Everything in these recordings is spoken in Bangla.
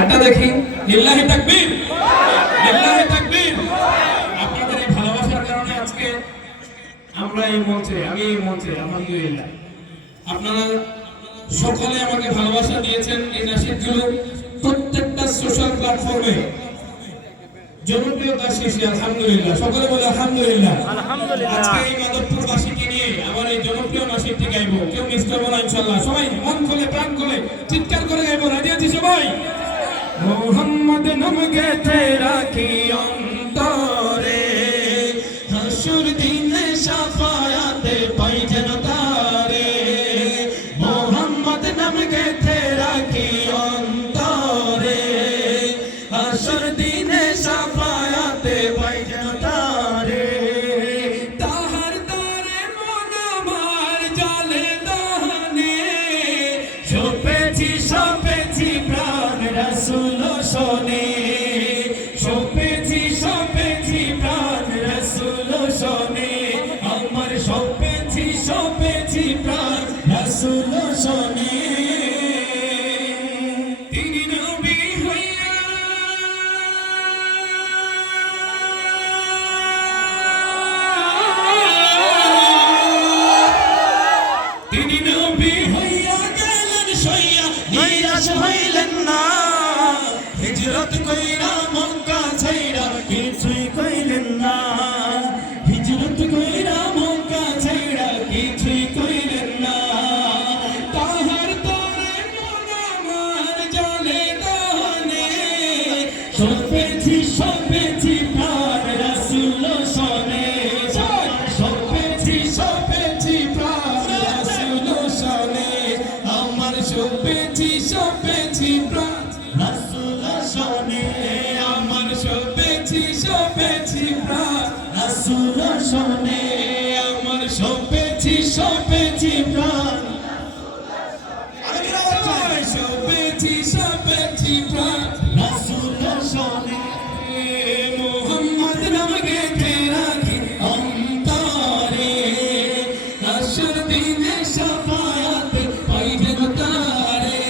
হাতটা দেখি। লিল্লাহি তাকবীর, লিল্লাহি তাকবীর। আপনাদের এই ভালোবাসার কারণে আজকে আমরা এই মঞ্চে, আমি এই মঞ্চে, আলহামদুলিল্লাহ। আপনারা সকলে আমাকে ভালোবাসা দিয়েছেন। এই নাশিদগুলো প্রত্যেকটা সোশ্যাল প্ল্যাটফর্মে জনপ্রিয়তা শেষে, আলহামদুলিল্লাহ। সকলে বলে আলহামদুলিল্লাহ, আলহামদুলিল্লাহ। আজকে এই মাধবপুরবাসীকে নিয়ে আমার এই জনপ্রিয় নাশিদটি গাইবো, কেউ মিস করবো না ইনশাআল্লাহ। সবাই মন খুলে প্রাণ খুলে চিৎকার করে গাইবো। রাজি আছি সবাই? মোহাম্মদ নাম গেথে রাখি অন্তরে, হাসুর দিনে শাফায়াতে পাই যেন তারে। মোহাম্মদ নাম গেথে রাখি অন্তরে, হাসুর দিনে শাফায়াতে পাই যেন তারে। তাহার তারে মন আমার জলে দহনে, সপেছি সপেছি প্রাণ রাসূল শোনে। সপেছি সপেছি প্রাণ রাসূল শোনে, আমার সপেছি সপেছি প্রাণ রাসূল শোনে। তিনি নবী হইয়া তিনি নবী হইয়া গেলেন সইয়া, নিরাশ হইলেন না। হিজরত কইরা মক্কা ছাইরা কিছুই কইলেন না। হিজরত কইরা মক্কা ছাইরা কিছুই কইলেন না। তাহার তরে মন আমার জলে দহনে, সপেছি সপেছি প্রাণ রাসূল শোনে। সপেছি সপেছি প্রাণ রাসূল শোনে, আমার সপেছি সপেছি প্রাণ রাসূল শোনে। আমার সপেছি সপেছি প্রাণ রাসূল শোনে, আমার সপেছি সপেছি প্রাণ সপেছি সপেছি প্রাণ রাসূল শোনে। মোহাম্মদ নাম গেথে রাখি অন্তরে, হাসর দিনে শাফায়াতে পাই যেন তারে।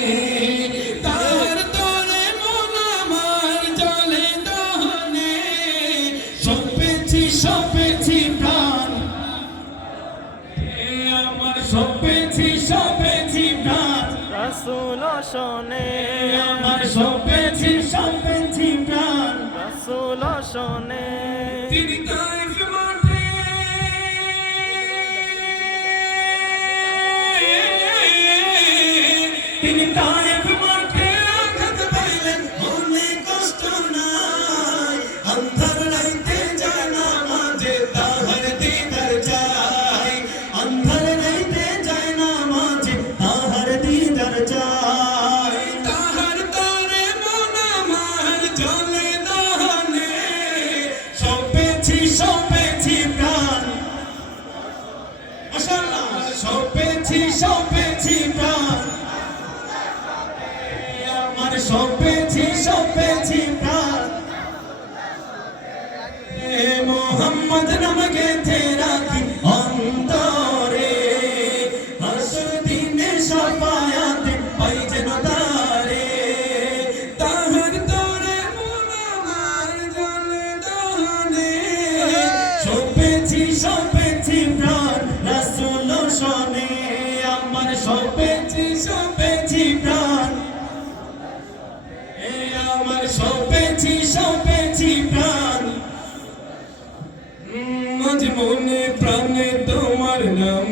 তার তরে মন আমার জলে দহনে, সপেছি সপেছি প্রাণ। আমার সপেছি সপেছি প্রাণ রাসূল শোনে। আমার সপেছি সপেছি প্রাণ রাসূল শোনে। তিনি তাইফ মাঠে তিনি তাইফ মাঠে আঘাত পাইলেন, মনে কষ্ট নাই। অন্ধকার রাইতে যায় নামাজে, তাহার দিদার চাই। অন্ধকার রাইতে যায় নামাজে, তাহার দিদার চাই। তাহার তরে মন আমার জলে দহনে, সপেছি সপেছি প্রাণ। মাশাআল্লাহ, সপেছি সপেছি প্রাণ। আমার সপেছি সপেছি প্রাণ। মোহাম্মদ নাম গেথে রাখি অন্তরে, হাসর দিনে শাফায়াতে পাই যেন তারে। তাহার তরে মন আমার জলে দহনে, সপেছি সপেছি প্রাণ রাসূল শোনে। আমার সপেছি সপেছি প্রাণ, আমার সপেছি সপেছি প্রাণ। মাঝ মনে প্রাণে তোমার নাম